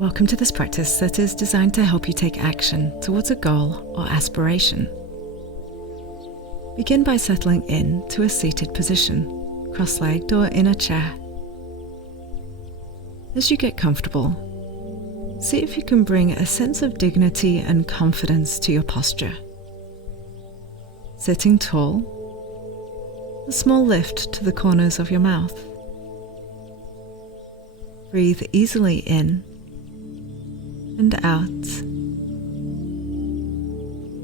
Welcome to this practice that is designed to help you take action towards a goal or aspiration. Begin by settling in to a seated position, cross-legged or in a chair. As you get comfortable, see if you can bring a sense of dignity and confidence to your posture. Sitting tall, a small lift to the corners of your mouth. Breathe easily in and out,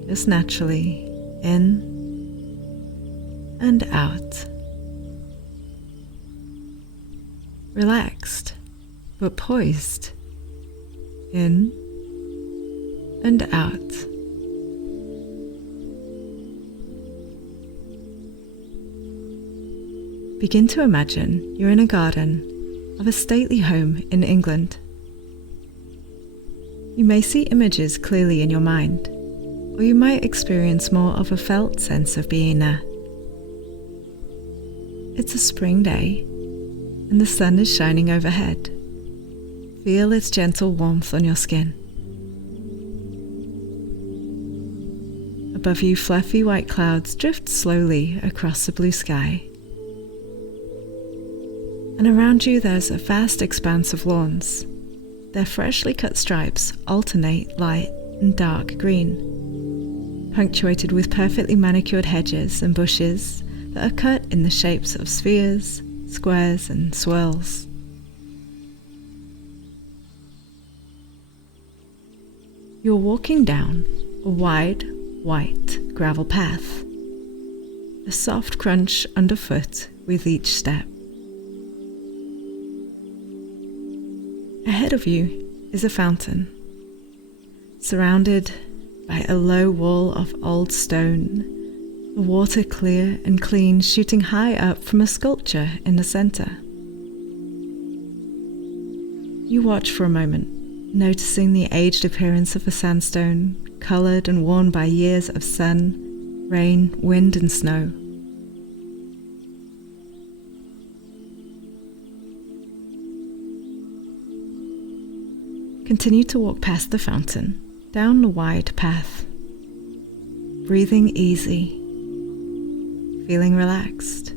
just naturally in and out. Relaxed but poised, in and out. Begin to imagine you're in a garden of a stately home in England. You may see images clearly in your mind, or you might experience more of a felt sense of being there. It's a spring day, and the sun is shining overhead. Feel its gentle warmth on your skin. Above you, fluffy white clouds drift slowly across the blue sky. And around you there's a vast expanse of lawns. Their freshly cut stripes alternate light and dark green, punctuated with perfectly manicured hedges and bushes that are cut in the shapes of spheres, squares and swirls. You're walking down a wide, white gravel path, a soft crunch underfoot with each step. Ahead of you is a fountain, surrounded by a low wall of old stone, the water clear and clean shooting high up from a sculpture in the center. You watch for a moment, noticing the aged appearance of the sandstone, colored and worn by years of sun, rain, wind and snow. Continue to walk past the fountain, down the wide path, breathing easy, feeling relaxed,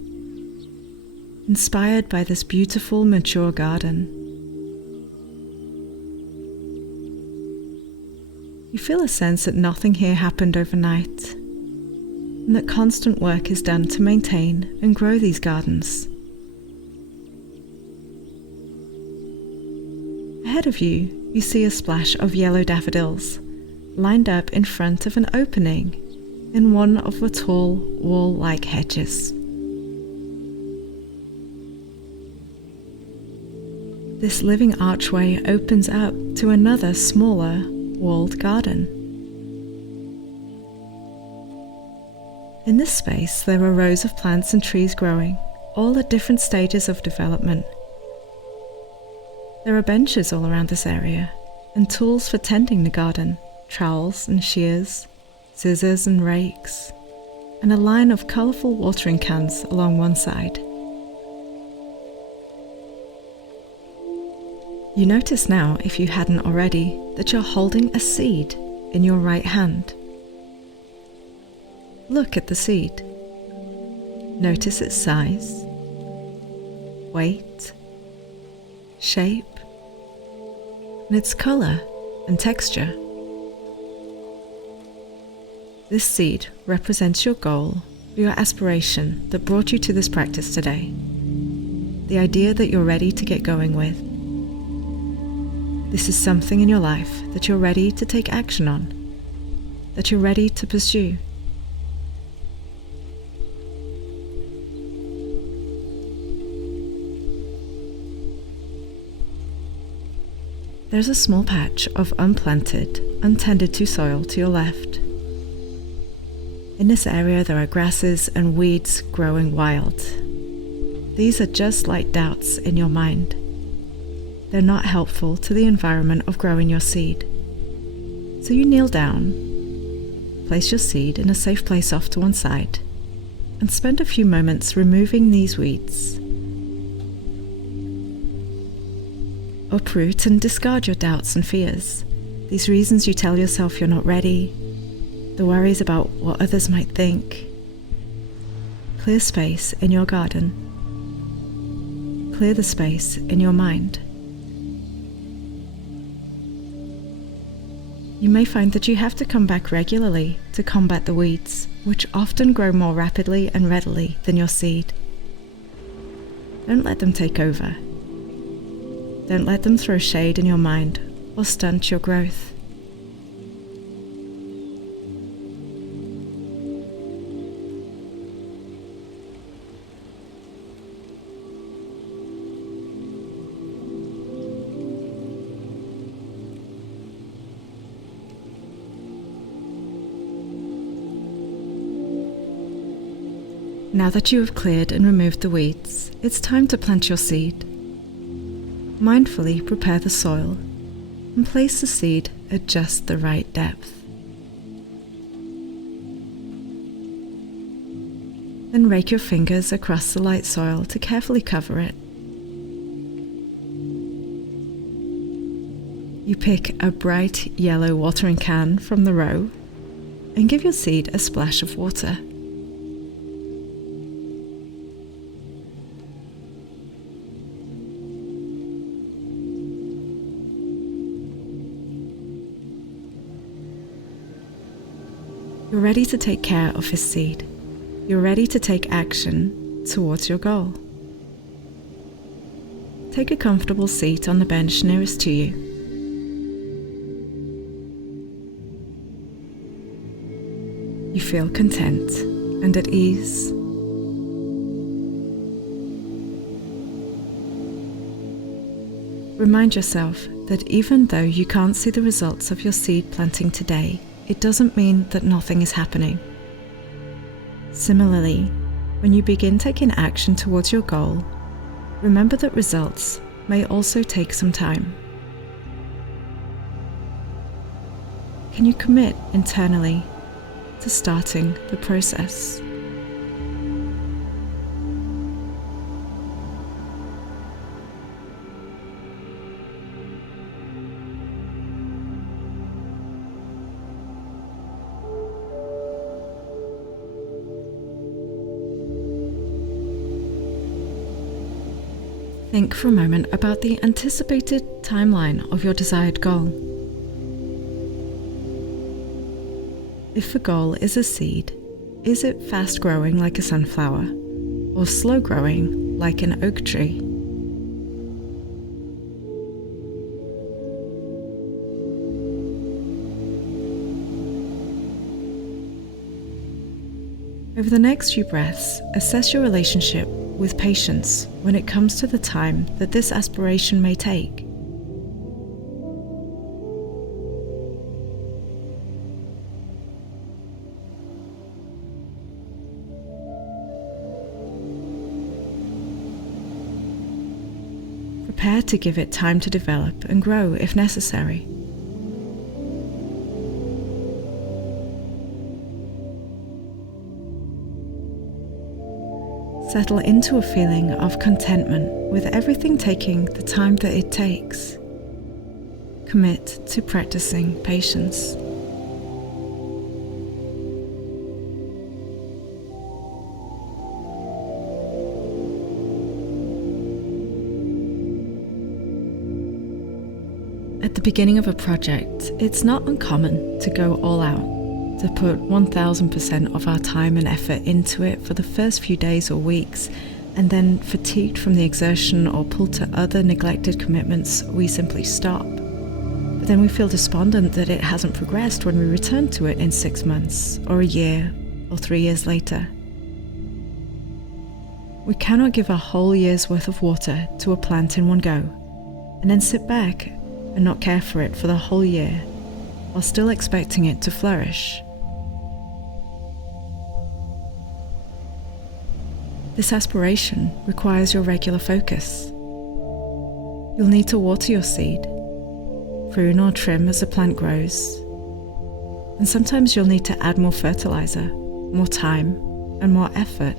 inspired by this beautiful, mature garden. You feel a sense that nothing here happened overnight, and that constant work is done to maintain and grow these gardens. Ahead of you see a splash of yellow daffodils lined up in front of an opening in one of the tall wall-like hedges. This living archway opens up to another smaller walled garden. In this space there are rows of plants and trees growing, all at different stages of development. There are benches all around this area, and tools for tending the garden, trowels and shears, scissors and rakes, and a line of colourful watering cans along one side. You notice now, if you hadn't already, that you're holding a seed in your right hand. Look at the seed. Notice its size, weight, shape, and its colour and texture. This seed represents your goal, your aspiration that brought you to this practice today. The idea that you're ready to get going with. This is something in your life that you're ready to take action on, that you're ready to pursue. There's a small patch of unplanted, untended to soil to your left. In this area there are grasses and weeds growing wild. These are just like doubts in your mind. They're not helpful to the environment of growing your seed. So you kneel down, place your seed in a safe place off to one side, and spend a few moments removing these weeds. Uproot and discard your doubts and fears, these reasons you tell yourself you're not ready, the worries about what others might think. Clear space in your garden. Clear the space in your mind. You may find that you have to come back regularly to combat the weeds, which often grow more rapidly and readily than your seed. Don't let them take over. Don't let them throw shade in your mind or stunt your growth. Now that you have cleared and removed the weeds, it's time to plant your seed. Mindfully prepare the soil and place the seed at just the right depth. Then rake your fingers across the light soil to carefully cover it. You pick a bright yellow watering can from the row and give your seed a splash of water. You're ready to take care of his seed. You're ready to take action towards your goal. Take a comfortable seat on the bench nearest to you. You feel content and at ease. Remind yourself that even though you can't see the results of your seed planting today, it doesn't mean that nothing is happening. Similarly, when you begin taking action towards your goal, remember that results may also take some time. Can you commit internally to starting the process? Think for a moment about the anticipated timeline of your desired goal. If the goal is a seed, is it fast growing like a sunflower or slow growing like an oak tree? Over the next few breaths, assess your relationship with patience when it comes to the time that this aspiration may take. Prepare to give it time to develop and grow if necessary. Settle into a feeling of contentment with everything taking the time that it takes. Commit to practicing patience. At the beginning of a project, it's not uncommon to go all out, to put 1000% of our time and effort into it for the first few days or weeks, and then fatigued from the exertion or pulled to other neglected commitments, we simply stop. But then we feel despondent that it hasn't progressed when we return to it in 6 months, or a year, or 3 years later. We cannot give a whole year's worth of water to a plant in one go, and then sit back and not care for it for the whole year, while still expecting it to flourish. This aspiration requires your regular focus. You'll need to water your seed, prune or trim as the plant grows, and sometimes you'll need to add more fertilizer, more time, and more effort.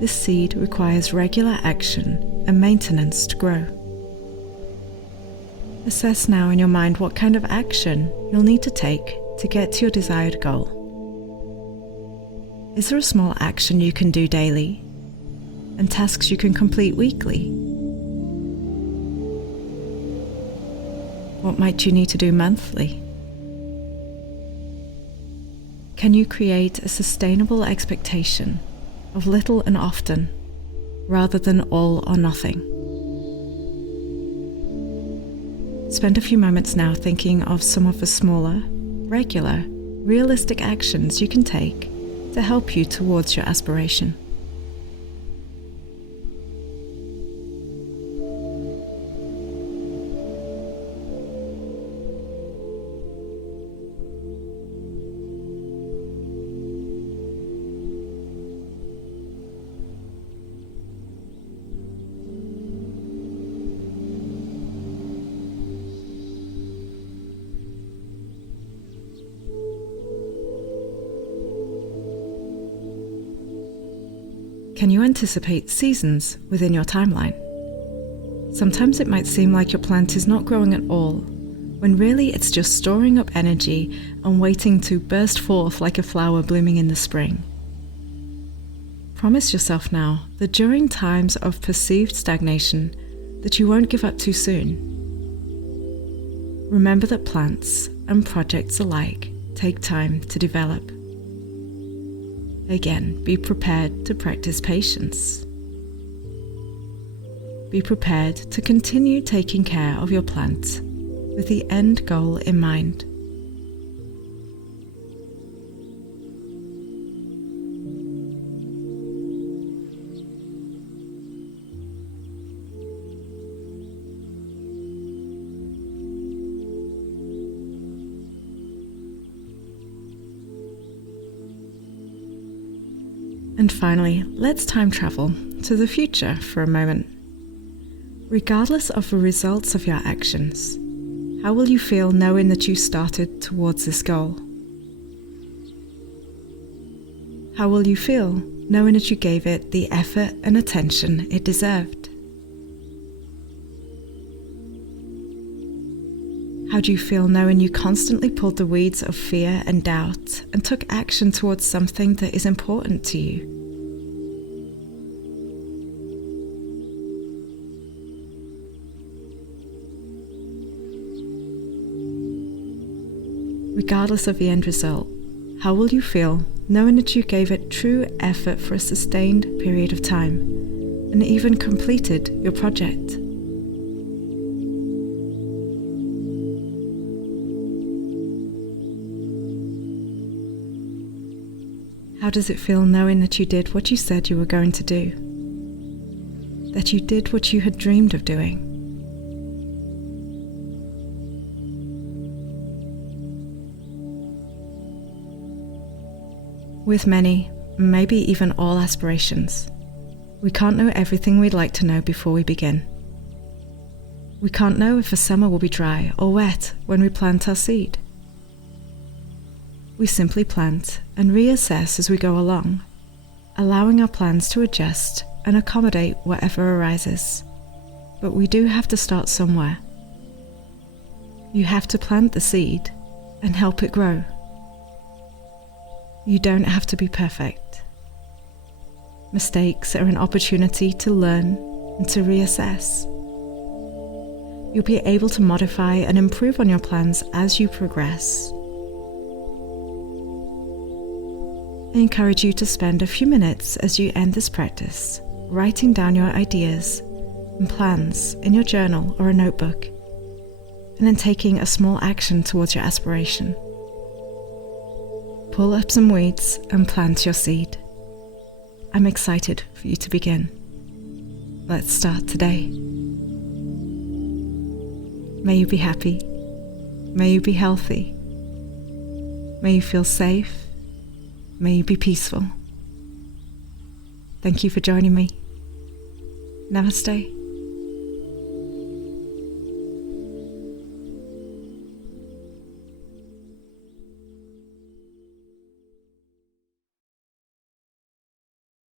This seed requires regular action and maintenance to grow. Assess now in your mind what kind of action you'll need to take to get to your desired goal. Is there a small action you can do daily and tasks you can complete weekly? What might you need to do monthly? Can you create a sustainable expectation of little and often, rather than all or nothing? Spend a few moments now thinking of some of the smaller, regular, realistic actions you can take to help you towards your aspiration. Can you anticipate seasons within your timeline? Sometimes it might seem like your plant is not growing at all, when really it's just storing up energy and waiting to burst forth like a flower blooming in the spring. Promise yourself now that during times of perceived stagnation, that you won't give up too soon. Remember that plants and projects alike take time to develop. Again, be prepared to practice patience. Be prepared to continue taking care of your plant with the end goal in mind. And finally, let's time travel to the future for a moment. Regardless of the results of your actions, how will you feel knowing that you started towards this goal? How will you feel knowing that you gave it the effort and attention it deserved? How do you feel knowing you constantly pulled the weeds of fear and doubt and took action towards something that is important to you? Regardless of the end result, how will you feel knowing that you gave it true effort for a sustained period of time and even completed your project? How does it feel knowing that you did what you said you were going to do? That you did what you had dreamed of doing? With many, maybe even all aspirations, we can't know everything we'd like to know before we begin. We can't know if the summer will be dry or wet when we plant our seed. We simply plant and reassess as we go along, allowing our plans to adjust and accommodate whatever arises. But we do have to start somewhere. You have to plant the seed and help it grow. You don't have to be perfect. Mistakes are an opportunity to learn and to reassess. You'll be able to modify and improve on your plans as you progress. I encourage you to spend a few minutes as you end this practice, writing down your ideas and plans in your journal or a notebook, and then taking a small action towards your aspiration. Pull up some weeds and plant your seed. I'm excited for you to begin. Let's start today. May you be happy. May you be healthy. May you feel safe. May you be peaceful. Thank you for joining me. Namaste.